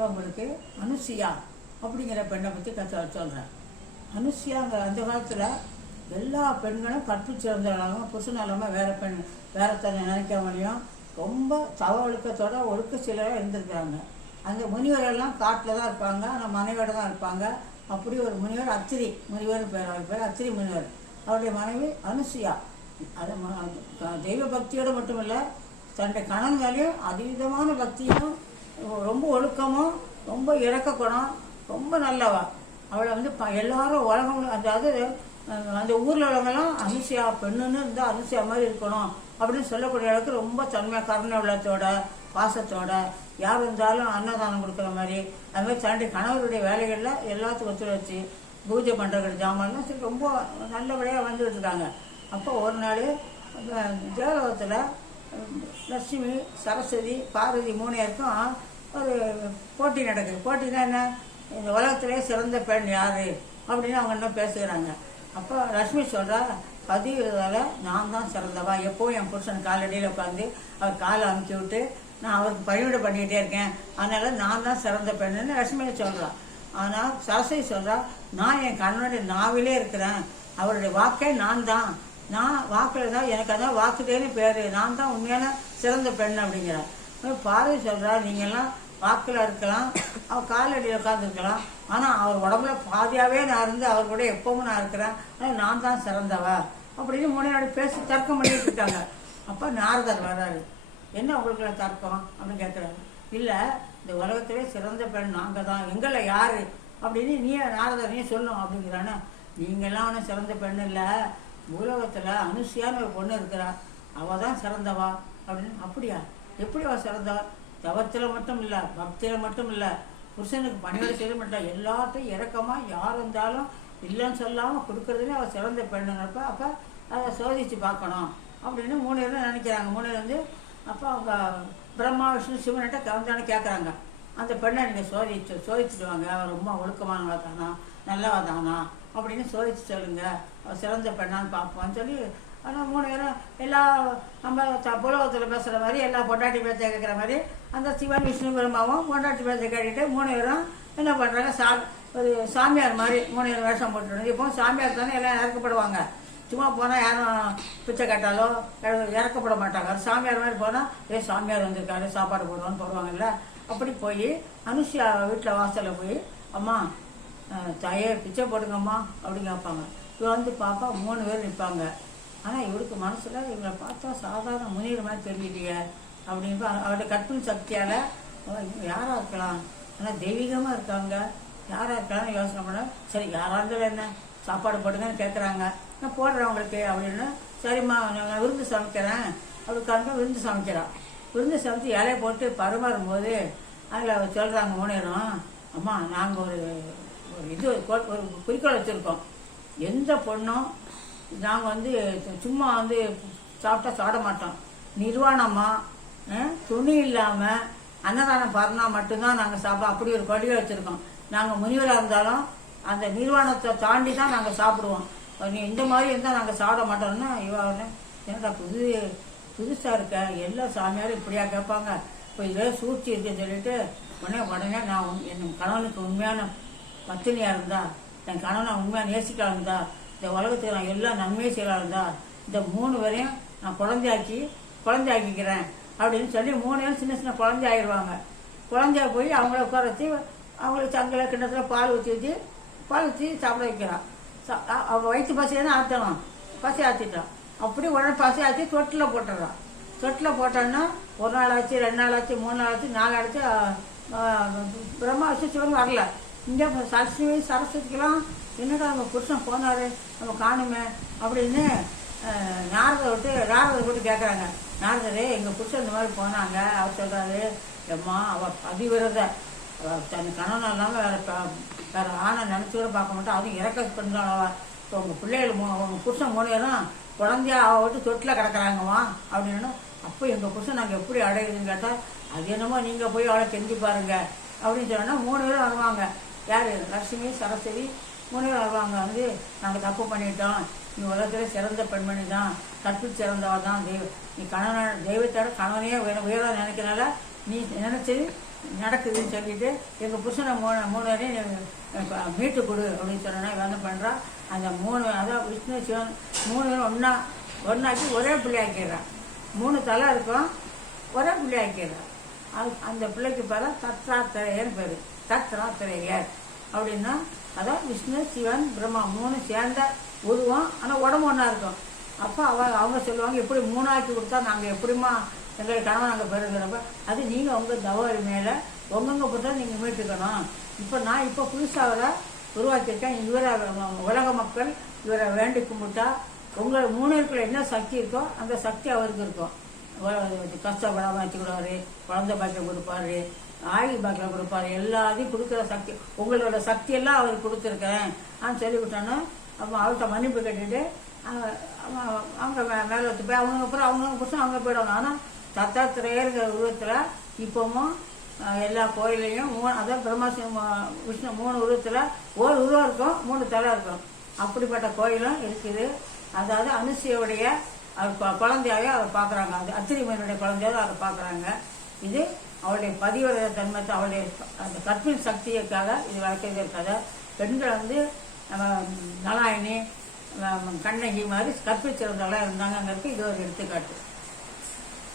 இப்போ உங்களுக்கு அனுசியா அப்படிங்கிற பெண்ணை பற்றி கற்று சொல்கிறேன் அனுசியாங்க அந்த காலத்தில் எல்லா பெண்களும் கற்பிச்சிருந்தாலும் புருஷன் இல்லாமல் வேற பெண் வேற தன்னை நினைக்காமலையும் ரொம்ப தவ ஒழுக்கத்தோட ஒழுக்க சிலராக இருந்திருக்கிறாங்க. அந்த முனிவரெல்லாம் காட்டில் தான் இருப்பாங்க ஆனால் மனைவியோட தான் இருப்பாங்க. அப்படி ஒரு முனிவர் அத்திரி முனிவர் பேர் அவர் பேர் அத்திரி முனிவர். அவருடைய மனைவி அனுசியா. அது தெய்வ பக்தியோடு மட்டும் இல்லை தன்னுடைய கணவன் மேலேயும் அதீதமான பக்தியும் ரொம்ப ஒழுக்கமும் ரொம்ப இறக்க குணம் ரொம்ப நல்லவா? அவளை வந்து ப- எல்லாரும் உலகம் அதாவது அந்த ஊரில் உள்ளவங்கெல்லாம் அனுசியா பெண்ணுன்னு இருந்தால் அனுசியா மாதிரி இருக்கணும் அப்படின்னு சொல்லக்கூடிய அளவுக்கு ரொம்ப தன்மையாக கருணை உள்ளத்தோட பாசத்தோட யார் இருந்தாலும் அன்னதானம் கொடுக்குற மாதிரி. அது மாதிரி தன்னுடைய கணவருடைய வேலைகளில் எல்லாத்துக்கும் ஒத்துழைச்சி பூஜை பண்ணுற ஜாமான்லாம் சரி ரொம்ப நல்லபடியாக வந்துட்டு இருக்காங்க. அப்போ ஒரு நாள் தேவலோகத்தில் லட்சுமி சரஸ்வதி பார்வதி மூணு பேருக்கும் ஒரு போட்டி நடக்குது. போட்டினா என்ன? இந்த உலகத்திலே சிறந்த பெண் யாரு? அப்படின்னு அவங்க இன்னும் பேசுகிறாங்க. அப்போ லட்சுமி சொல்கிறா பதிவிரதால நான் தான் சிறந்தவா? எப்போவும் என் புருஷன் காலடியில் உட்காந்து அவர் காலை அமுக்கி விட்டு நான் அவருக்கு பணிவிடை பண்ணிக்கிட்டே இருக்கேன். அதனால் நான் தான் சிறந்த பெண்ணுன்னு லட்சுமி சொல்கிறான் ஆனால் சரஸ்வதி சொல்கிறா நான் என் கண்ணனுடைய நாவிலே இருக்கிறேன். அவருடைய வாக்கே நான் தான். நான் வாக்கில் தான் எனக்கு அதான் வாக்குதேன்னு பேர். நான் தான் உண்மையான சிறந்த பெண் அப்படிங்கிறேன் பார்வை சொல்கிறா நீங்கள்லாம் வாக்கில் இருக்கலாம் அவர் காலடியில் உட்காந்துருக்கலாம் ஆனால் அவர் உடம்புல பாதியாகவே நான் இருந்து அவர் கூட எப்பவும் நான் இருக்கிறேன். ஆனால் நான் தான் சிறந்தவ. அப்படின்னு முன்னாடி பேசி தர்க்கம் பண்ணிட்டு இருக்காங்க. அப்போ நாரதர் வர்றாரு. என்ன உங்களுக்குள்ள தர்க்கம்? அப்படின்னு கேட்குறாரு இல்லை இந்த உலகத்திலே சிறந்த பெண் நாங்கள் தான். எங்களை யார்? அப்படின்னு நீ நாரதர் நீ சொல்லும் அப்படிங்கிறானே. நீங்கள்லாம் ஒன்றும் சிறந்த பெண் இல்லை. உலகத்தில் அனுசியான்னு ஒரு பொண்ணு இருக்கிறா. அவள் தான் சிறந்தவா அப்படின்னு அப்படியா? எப்படி அவர் சிறந்தவா தவத்தில் மட்டும் இல்லை பக்தியில் மட்டும் இல்லை. புருஷனுக்கு பணிவிடை செய்ய மாட்டா எல்லாத்தையும் இறக்கமாக யார் இருந்தாலும் இல்லைன்னு சொல்லாமல் கொடுக்கறதுலே அவள் சிறந்த பெண்ணுங்கிறப்ப அப்போ அதை சோதித்து பார்க்கணும் அப்படின்னு மூணு பேரும் நினைக்கிறாங்க. மூணு வந்து அப்போ அவங்க பிரம்மா விஷ்ணு சிவன்கிட்ட கலந்தானு கேட்குறாங்க அந்த பெண்ணை நீங்கள் சோதிச்சு சோதிச்சுட்டு வாங்க. ரொம்ப ஒழுக்கமானவா தானா? நல்லவா தானா? அப்படின்னு சோதிச்சு சொல்லுங்க. அவர் சிறந்த பெண்ணான்னு பார்ப்போம்னு சொல்லி ஆனால் மூணு பேரும் எல்லா நம்ம த- புலகத்தில் பேசுகிற மாதிரி எல்லா பொண்டாட்டி பேச்சை கேட்குற மாதிரி அந்த சிவன் விஷ்ணு பெருமாவும் பொண்டாட்டி பேச்சை கேட்டுட்டு மூணு பேரும் என்ன பண்ணுறாங்க சா ஒரு சாமியார் மாதிரி மூணு பேரும் வேஷம் போட்டுருந்தது இப்போ சாமியார் தானே எல்லாம் இறக்கப்படுவாங்க. சும்மா போனால் யாரும் பிச்சை கட்டாலோ இறக்கப்பட மாட்டாங்க. அது சாமியார் மாதிரி போனால் ஏ சாமியார் வந்திருக்காரு சாப்பாடு போடுவான்னு போடுவாங்கல்ல. அப்படி போய் அனுஷியா வீட்டில் வாசலில் போய் அம்மா தாயே பிச்சை போடுங்கம்மா அப்படின்னு கேட்பாங்க. இவன் வந்து பாப்பா மூணு பேர் நிற்பாங்க ஆனால் இவருக்கு மனசில் இவங்களை பார்த்தா சாதாரண முனிகிற மாதிரி தெரியலையே அப்படின்னு அவருடைய கற்பனை சக்தியால் யாராக இருக்கலாம்? ஆனால் தெய்வீகமாக இருக்காங்க. யாராக இருக்கலாம்னு யோசனை பண்ண சரி யாராக இருந்தாலும் என்ன? சாப்பாடு போடுங்கன்னு கேட்குறாங்க நான் போடுறேன் அப்படின்னு. சரிம்மா நான் விருந்து சமைக்கிறேன். அவருக்காண்டா விருந்து சமைக்கிறான் விருந்து சமைச்சு இலையை போட்டு பரிமாறும்போது அதில் சொல்கிறாங்க மூணேரும் அம்மா நாங்கள் ஒரு ஒரு இது கோ- ஒரு குறிக்கோள் வச்சுருக்கோம். எந்த பொண்ணும் நாங்கள் வந்து சும்மா வந்து சாப்பிட்டா சாட மாட்டோம். நிர்வாணமாக துணி இல்லாமல் அன்னதானம் பரணா மட்டும்தான் நாங்கள் சாப்பிட அப்படி ஒரு கொள்கை வச்சுருக்கோம். நாங்கள் முனிவராக இருந்தாலும் அந்த நிர்வாணத்தை தாண்டி தான் நாங்கள் சாப்பிடுவோம். நீ இந்த மாதிரி இருந்தால் நாங்கள் சாப்பிட மாட்டோம்னா இவன் என்னடா புது புதுசாக இருக்க? எல்லா சாமியாரும் இப்படியா கேட்பாங்க. இப்போ இதே சூழ்ச்சி இருக்குன்னு சொல்லிட்டு உடனே உடனே நான் என் கணவனுக்கு உண்மையான பத்தினியாக இருந்தா என் கணவனை உண்மையாக நேசிக்கலாம் இருந்தா இந்த உலகத்துக்கு நான் எல்லா நன்மையும் செய்யலாம் இருந்தா இந்த மூணு வரையும் நான் குழந்தையாக்கி குழந்தையாக்கிக்கிறேன் அப்படின்னு சொல்லி மூணு பேரும் சின்ன சின்ன குழந்தை ஆயிடுவாங்க. குழந்தைய போய் அவங்கள உட்கார வச்சு அவங்களுக்கு சங்கல கிண்ணத்தில் பால் ஊற்றி வச்சு பால் ஊற்றி சாப்பிட வைக்கிறான். அவள் வயிற்று பசியை ஆற்றணும் பசி ஆற்றிட்டான் அப்படி உடனே பசி ஆற்றி தொட்டில் போட்டுடுறான் தொட்டில் போட்டோன்னா ஒரு நாள் ஆச்சு ரெண்டு நாள் ஆச்சு மூணு நாள் ஆச்சு நாலு ஆச்சு பிரம்மா வச்சு சிவன் வரல. இங்கே சரஸ்வதி சரஸ்வதிக்கெல்லாம் என்னடா நம்ம புருஷன் போனாரு? நம்ம காணுமே? அப்படின்னு நாரதை விட்டு நாரதை விட்டு கேட்குறாங்க நாரதரே எங்கள் புருஷன் இந்த மாதிரி போனாங்க. அவர் சொல்கிறாரு எம்மா அவள் பதிவிரத தன் கணவன் இல்லாமல் வேற வேறு ஆணை நினச்சி கூட பார்க்க மாட்டோம் அதுவும் இறக்க பெண்களவா இப்போ உங்கள் பிள்ளைகள் மூ உங்கள் புருஷன் மூணு பேரும் குழந்தையா அவள் விட்டு தொட்டில் கிடக்குறாங்கம்மா அப்படின்னு. அப்போ எங்கள் புருஷன் நாங்கள் எப்படி அடையுதுன்னு கேட்டால் அது என்னமோ நீங்கள் போய் அவளை கெஞ்சி பாருங்க. அப்படின்னு சொன்னால் மூணு பேரும் வருவாங்க. யார்? லட்சுமி சரஸ்வதி முனிவராவாங்க வந்து நாங்கள் தப்பு பண்ணிட்டோம். நீ உலகத்தில் சிறந்த பெண்மணி தான். கற்பில் சிறந்தவ தான் தெய்வ. நீ கணவன தெய்வத்தோட கணவனையே உயர உயர்வாக நினைக்கிறனால நீ நினைச்சது நடக்குதுன்னு சொல்லிட்டு எங்கள் புருஷனை மூணு மூணு மீட்டு கொடு அப்படின்னு சொன்னா இவன் பண்ணுறான் அந்த மூணு அதான் விஷ்ணு சிவன் மூணு பேரும் ஒன்றா ஒன்றாக்கி ஒரே பிள்ளையாக்கிடுறான் மூணு தலை இருக்கும் ஒரே பிள்ளையாக்கிடுறான் அது அந்த பிள்ளைக்கு பேர தத்ராத்திரையர் பேர். தத்ராத்திரையர். அப்படின்னா அதான் விஷ்ணு சிவன் பிரம்மா மூணு சேர்ந்த உருவம். ஆனால் உடம்பு ஒன்றா இருக்கும். அப்போ அவ அவங்க சொல்லுவாங்க எப்படி மூணாக்கி கொடுத்தா நாங்கள் எப்படிம்மா எங்கள் கணவன் நாங்கள் பெறுங்கிறப்ப அது நீங்கள் உங்கள் தவறு மேலே உங்கங்க பொறுத்தா நீங்கள் மீட்டுக்கணும். இப்போ நான் இப்போ புதுசாக உருவாக்கியிருக்கேன். இவரை உலக மக்கள் இவரை வேண்டி கும்பிட்டா உங்களை மூணுக்குள்ள என்ன சக்தி இருக்கோ அந்த சக்தி அவருக்கு இருக்கும். கஷ்டப்படாமல் கஷ்டப்படாம வச்சுக்கிடுவாரு குழந்தை பாக்கியம் கொடுப்பாரு ஆயுள் பாக்கியம் கொடுப்பார். எல்லாத்தையும் கொடுக்குற சக்தி. உங்களோட சக்தியெல்லாம் அவர் அவருக்கு கொடுத்துருக்கேன். ஆன்னு சொல்லிவிட்டோன்னா அப்போ அவர்கிட்ட மன்னிப்பு கட்டிட்டு அவங்க- அவங்க- அவங்க மே- மேலே வச்சு போய் அவங்க அப்புறம் அவங்க புருஷன் அவங்க போயிடுவாங்க. ஆனால் தத்தாத்திரையருங்கிற உருவத்தில் இப்போவும் எல்லா கோயிலையும் மூணு அதான் பிரம்மாசி விஷ்ணு மூணு உருவத்தில் ஒரு உருவம் இருக்கும் மூணு தலை இருக்கும். அப்படிப்பட்ட கோயிலும் இருக்குது. அதாவது அனுசியோடைய அவர் குழந்தையாவே அவர் பார்க்குறாங்க. அது அத்திரிமனுடைய குழந்தையாக அவர் பார்க்குறாங்க. இது அவளுடைய பதிவுடைய தன்மத்தை அவளுடைய அந்த கற்பின் சக்தியைக்காக இது வளர்க்கிறது கதை பெண்கள் வந்து நம்ம நாராயணி கண்ணகி மாதிரி கற்பிச்சிருந்தவங்களாம் இருந்தாங்கங்கிறது இது ஒரு எடுத்துக்காட்டு.